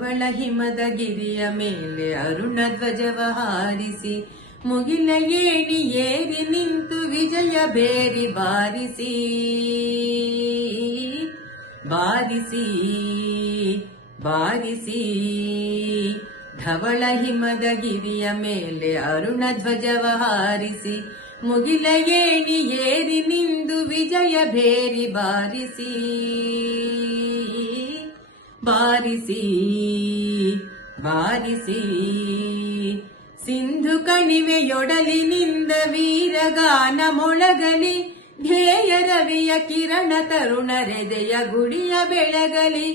ಧವಳ ಹಿಮದ ಗಿರಿಯ ಮೇಲೆ ಅರುಣ ಧ್ವಜವ ಹಾರಿಸಿ ಮುಗಿಲ ಏಣಿ ಏರಿ ನಿಂತು ವಿಜಯ ಬೇರಿ ಬಾರಿಸಿ ಬಾರಿಸಿ ಬಾರಿಸಿ ಧವಳ ಹಿಮದ ಗಿರಿಯ ಮೇಲೆ ಅರುಣ ಧ್ವಜವ ಹಾರಿಸಿ ಮುಗಿಲ ಏಣಿ ಏರಿ ನಿಂದು ವಿಜಯ ಬೇರಿ ಬಾರಿಸಿ ಬಾರಿಸಿ ಬಾರಿಸಿ ಸಿಂಧು ಕಣಿವೆಯೊಡಲಿನಿಂದ ವೀರಗಾನ ಮೊಳಗಲಿ ಧ್ಯೇಯ ರವಿಯ ಕಿರಣ ತರುಣರೆದೆಯ ಗುಡಿಯ ಬೆಳಗಲಿ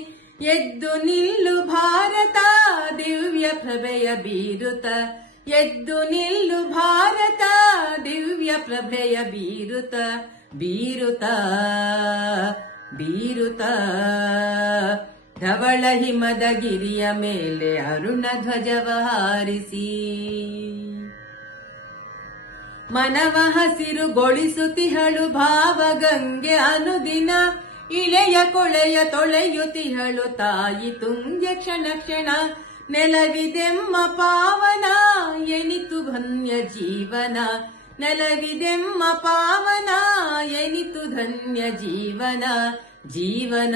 ಎದ್ದು ನಿಲ್ಲು ಭಾರತ ದಿವ್ಯ ಪ್ರಭೆಯ ಬೀರುತ ಎದ್ದು ನಿಲ್ಲು ಭಾರತ ದಿವ್ಯ ಪ್ರಭೆಯ ಬೀರುತ ಬೀರುತ ಬೀರುತ ಧವಳ ಹಿಮದ ಗಿರಿಯ ಮೇಲೆ ಅರುಣ ಧ್ವಜವ ಹಾರಿಸಿ ಮನವ ಹಸಿರುಗೊಳಿಸುತ್ತಿಹಳು ಭಾವಗಂಗೆ ಅನುದಿನ ಇಳೆಯ ಕೊಳೆಯ ತೊಳೆಯುತ್ತಿಹಳು ತಾಯಿ ತುಂಗೆ ಕ್ಷಣ ಕ್ಷಣ ನೆಲವಿದೆಮ್ಮ ಪಾವನ ಎನಿತು ಧನ್ಯ ಜೀವನ ನೆಲವಿದೆಮ್ಮ ಪಾವನ ಎನಿತು ಧನ್ಯ ಜೀವನ ಜೀವನ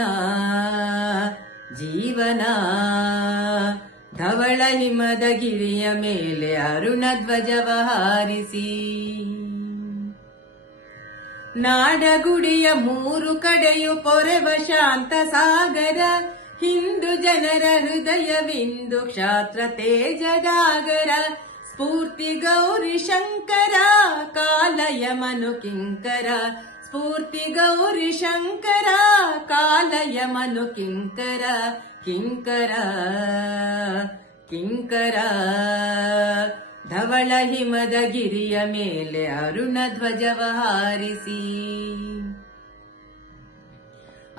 ಜೀವನ ಧವಳ ಹಿಮದ ಗಿರಿಯ ಮೇಲೆ ಅರುಣ ಧ್ವಜವ ಹಾರಿಸಿ ನಾಡಗುಡಿಯ ಮೂರು ಕಡೆಯು ಪೊರೆವ ಶಾಂತ ಸಾಗರ ಹಿಂದೂ ಜನರ ಹೃದಯವಿಂದು ಕ್ಷಾತ್ರ ತೇಜದಾಗರ ಸ್ಫೂರ್ತಿ ಗೌರಿ ಶಂಕರ ಕಾಲಯಮನು ಕಿಂಕರ ಸ್ಫೂರ್ತಿ ಗೌರಿ ಶಂಕರ ಕಾಲಯಮನು ಕಿಂಕರ ಕಿಂಕರ ಕಿಂಕರ ಧವಳ ಹಿಮದ ಗಿರಿಯ ಮೇಲೆ ಅರುಣ ಧ್ವಜವ ಹಾರಿಸಿ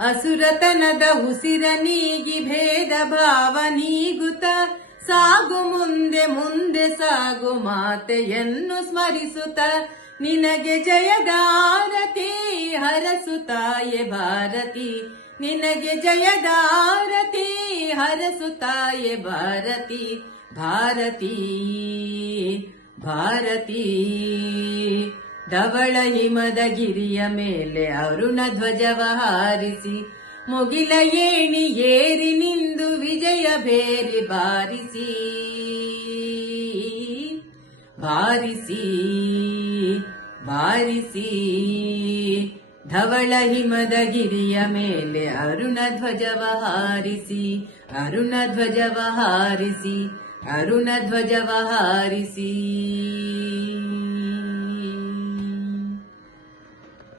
ಅಸುರತನದ ಉಸಿರ ನೀಗಿ ಭೇದ ಭಾವ ನೀಗುತ್ತ ಸಾಗು ಮುಂದೆ ಮುಂದೆ ಸಾಗು ಮಾತೆಯನ್ನು ಸ್ಮರಿಸುತ್ತ ನಿನಗೆ ಜಯದ ಆರತಿ ಹರಸುತ್ತಾಯೆ ಭಾರತಿ ನಿನಗೆ ಜಯದ ಆರತಿ ಹರಸುತ್ತಾಯೆ ಭಾರತಿ ಭಾರತಿ ಭಾರತಿ ಧವಳ ಹಿಮದ ಗಿರಿಯ ಮೇಲೆ ಅರುಣ ಧ್ವಜವ ಹಾರಿಸಿ ಮುಗಿಲ ಏಣಿ ಏರಿ ನಿಂದು ವಿಜಯ ಬೇರಿ ಬಾರಿಸಿ ಬಾರಿಸಿ ಬಾರಿಸಿ ಧವಳ ಹಿಮದ ಗಿರಿಯ ಮೇಲೆ ಅರುಣ ಧ್ವಜವ ಹಾರಿಸಿ ಅರುಣ ಧ್ವಜವ ಹಾರಿಸಿ ಅರುಣ ಧ್ವಜವ ಹಾರಿಸಿ